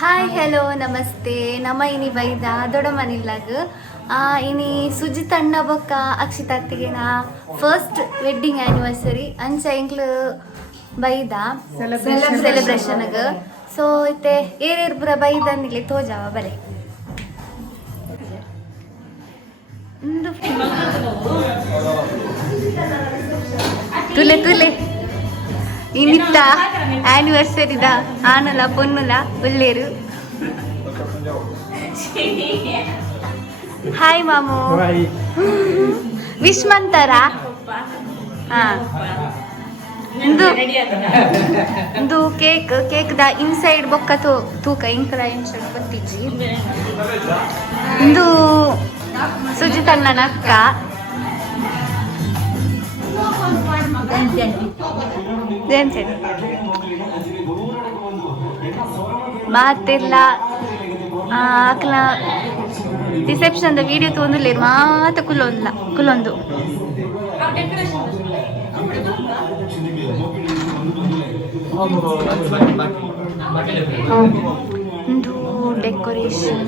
Hi hello ನಮಸ್ತೆ ನಮ್ಮ ಇನಿ ಬೈದ ದೊಡ್ಡ ಮನಿಲಾಗ ಇನಿ ಸುಜಿತ್ ಅಣ್ಣ ಬೊಕ್ಕ ಅಕ್ಷಿತ ಅತ್ತಿಗೆನ ಫಸ್ಟ್ ವೆಡ್ಡಿಂಗ್ ಆ್ಯನಿವರ್ಸರಿ ಅಂಚ ಎಂಕ್ಲು ಬೈದ ಸೆಲೆಬ್ರೇಷನ್ಗ ಸೊ ಇತ್ತೆ ಏರೇರ್ ಪುರ ಬೈದ ಅಂದಿಲೆ ತೋಜಾವ ಬಲೆ ತುಲೆ ತುಲೆ ಇನ್ನಿತ್ತ ಆ್ಯನಿವರ್ಸರಿದ ಆನಲ ಪೊನ್ನುಲ ಒಳ್ಳೆರು ಹಾಯ್ ಮಾಮು ವಿಶ್ ಮಂತಾರ ಇದು ಕೇಕ್ ದ ಇನ್ಸೈಡ್ ಬೊಕ್ಕ ತೂಕ ಇಂಕದ ಇನ್ಸೈಡ್ ಬತ್ತಿಜ್ಜಿ ಇದು ಸುಜಿತ್ ಅಣ್ಣನ ಅಕ್ಕ ಮಾತೆಲ್ಲ ಆಕಲ ರಿಸೆಪ್ಷನ್ ವಿಡಿಯೋ ತೊಂದಿಲ್ಲ ಮಾತ ಕುಲೊಂದು ಒಂದು ಡೆಕೋರೇಷನ್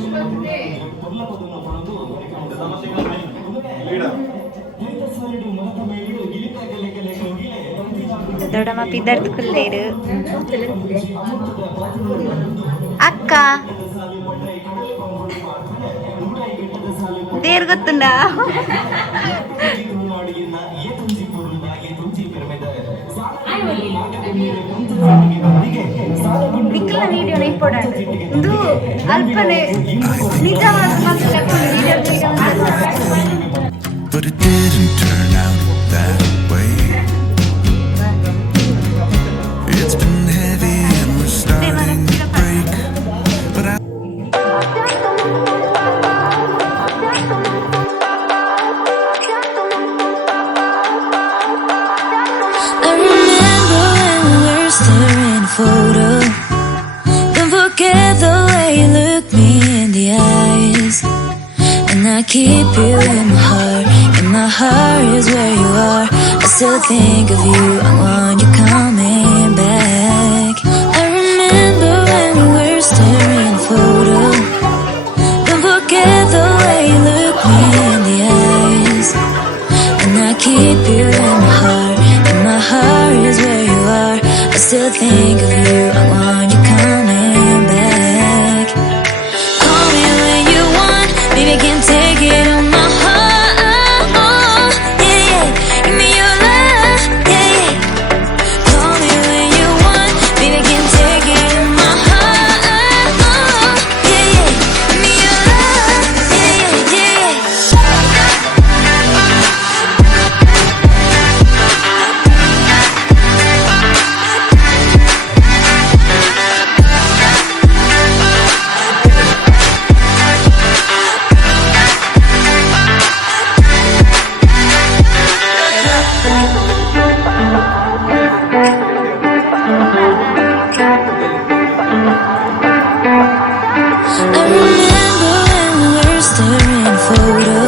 ದೊಡ್ಡಮ್ಮ ಪಿದರ್ದು ಕುಲ್ಲೇರು ಅಕ್ಕ ದೇರ್ ಗೊತ್ತುಂಡ ನಿಖಿಲ ವಿಡಿಯೋ ಇಂಪಾರ್ಟೆಂಟ್ ಇದು ಅಲ್ಪನೆ ನಿಜವಾದ But it didn't turn out that way. It's been heavy and we're starting to break. But I remember when we were staring a photo. Don't forget the way you look me in the eyes. And I keep you in my heart. And my heart is where you are. I still think of you. I want you coming back. I remember when we were staring a photo. Don't forget the way you look me in the eyes. And I keep you in my heart. And my heart is where you are. I still think of you. I want you coming back. Call me when you want. Baby, I can take it on my heart. Yeah, yeah. Give me your love. Yeah, yeah. Call me when you want. Baby, I can take it on my heart. Yeah, yeah. Give me your love. Yeah, yeah, I remember when we were staring a photo.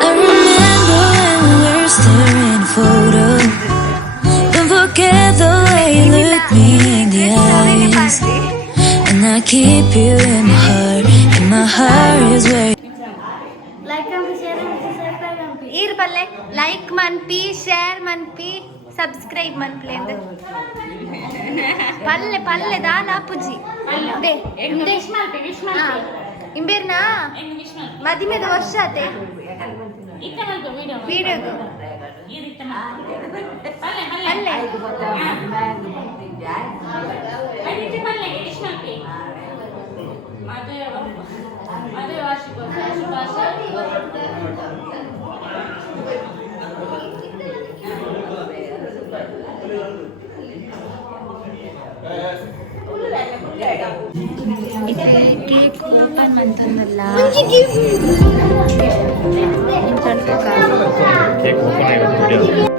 I remember when we were staring a photo. Don't forget the way you look me in the eyes. And I keep you in my heart. And my heart is where ಈರ್ ಬಲ್ಲೆ like ಮನ್ಪಿ share ಮನ್ಪಿ subscribe ಮನ್ಪ್ಲೆ ಅಂದ ಪಲ್ಲೆ ಪಲ್ಲೆ ದಾಲ ಪುಜಿ ಬೇ ಇಂಬೇರ್ನಾ ಮದಿಮೆದ ವರ್ಷ ಆತೆ ವಿಡಿಯೋಗು ಕೇಕ್ ಓಪನ್ ಮಂತಂದಲ್ಲ ಕೇಕ್ ಓಪನ್ ಆಗಿರೋದು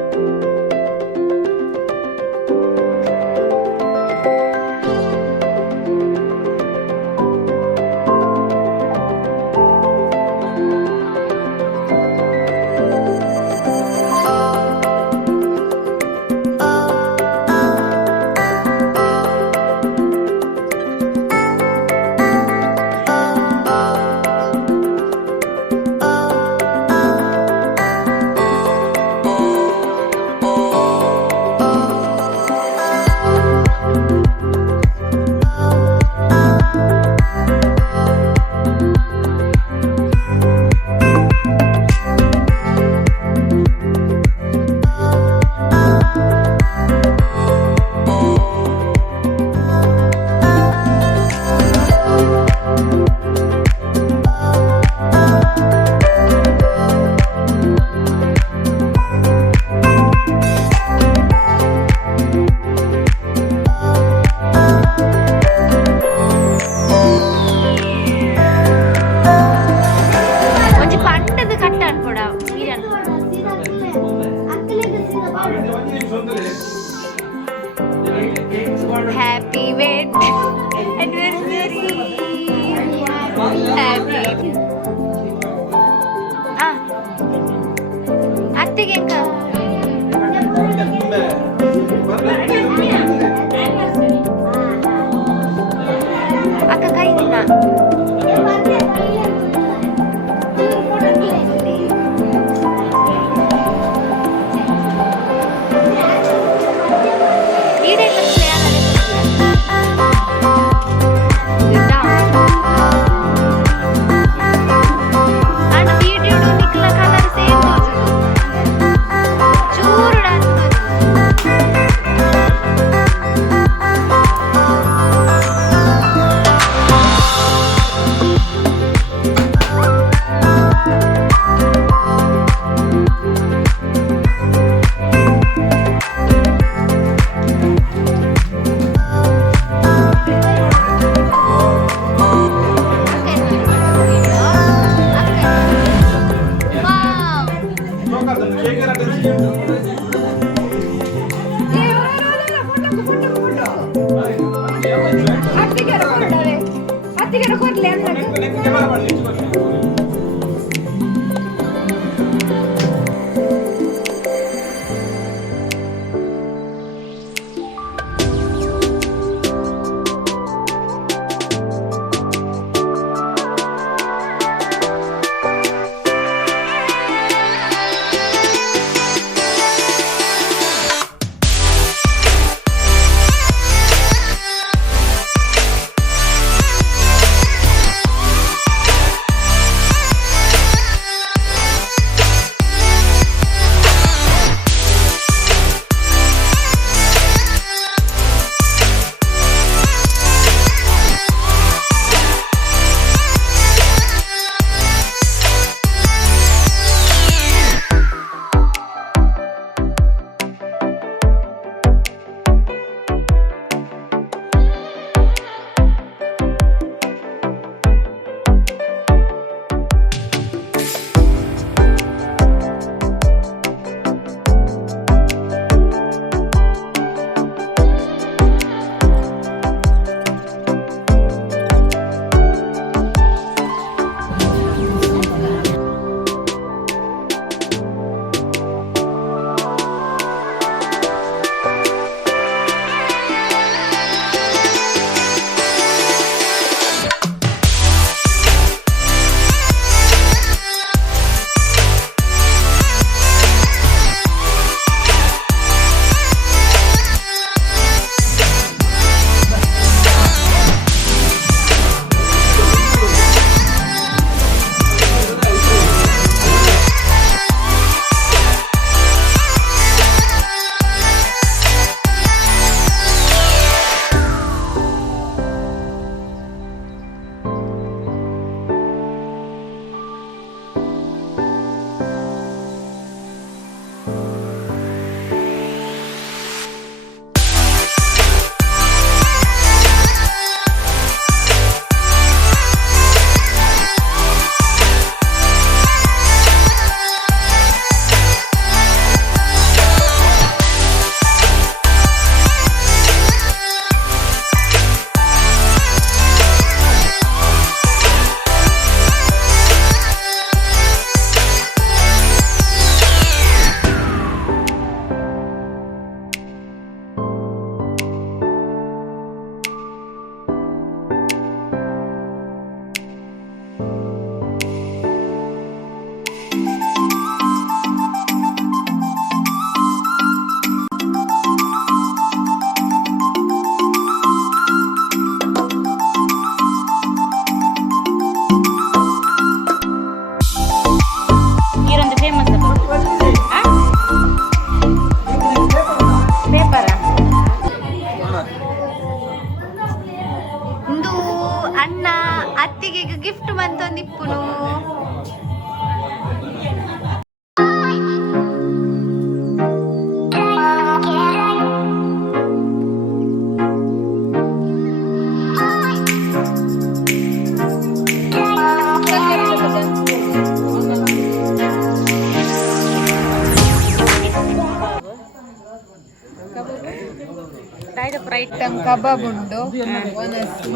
ಐಟಮ್ ಕಬಾಬ್ ಉಂಡು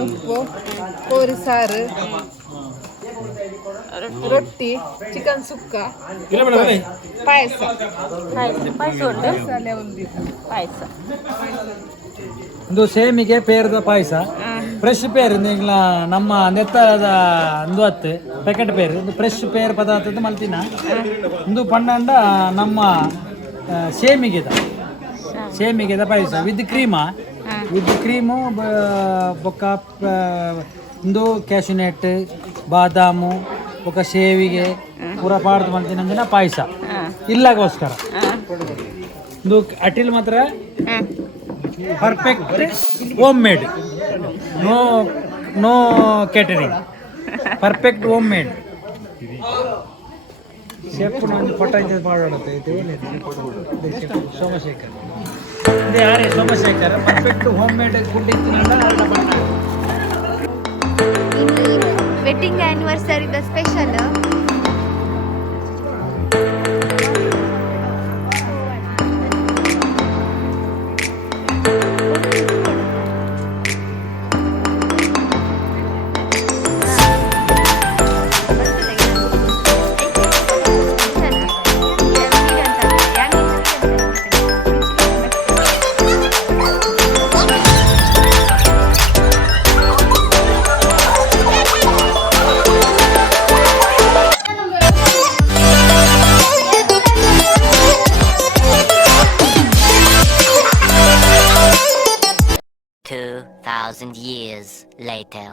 ಉಪ್ಪು ಕೋರಿ ಸಾರು ರೊಟ್ಟಿ ಚಿಕನ್ ಸುಕ್ಕ ಪಾಯಸ ಒಂದು ಸೇಮಿಗೆ ಪೇರದ ಪಾಯಸ ಫ್ರೆಶ್ ಪೇರ್ ನಮ್ಮ ನೆತ್ತದ ಒಂದು ಹತ್ತು ಪ್ಯಾಕೆಟ್ ಪೇರ್ ಒಂದು ಫ್ರೆಶ್ ಪೇರ್ ಪದಾರ್ಥದ ಮಲ್ತಿನ ಒಂದು ಪಂಡಂಡ ನಮ್ಮ ಸೇಮಿಗೆದ ಪಾಯಸ ವಿತ್ ಕ್ರೀಮು ಬೊಕ್ಕ ಒಂದು ಕ್ಯಾಶುನೆಟ್ ಬಾದಾಮು ಬೊಕ್ಕ ಸೇವಿಗೆ ಪೂರ ಪಾಡ್ದು ಮಲ್ತಿನ ಪಾಯಸ ಇಲ್ಲಗೋಸ್ಕರ ಒಂದು ಅಟಿಲ್ ಮಾತ್ರ perfect homemade no catering perfect homemade chef ನಾನು ಫೋಟೋ ಮಾಡೋಣ ಸೋಮಶೇಖರ್ ಯಾರೇ Somashekar perfect homemade food wedding ಆ್ಯನಿವರ್ಸರಿದ ಸ್ಪೆಷಲ್ years later.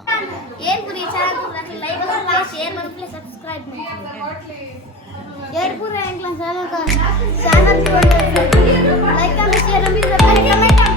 ಏನ್ ಪುರಿ ಚಾನಲ್ ಲೈಕ್ ಮಾಡಿ ಶೇರ್ ಮಾಡಿ ಸಬ್ಸ್ಕ್ರೈಬ್ ಮಾಡಿ ಯಾರ್ ಪುರಿ ಎಂಗ್ಲ ಚಾನಲ್ ಲೈಕ್ ಮಾಡಿ ಶೇರ್ ಮಾಡಿ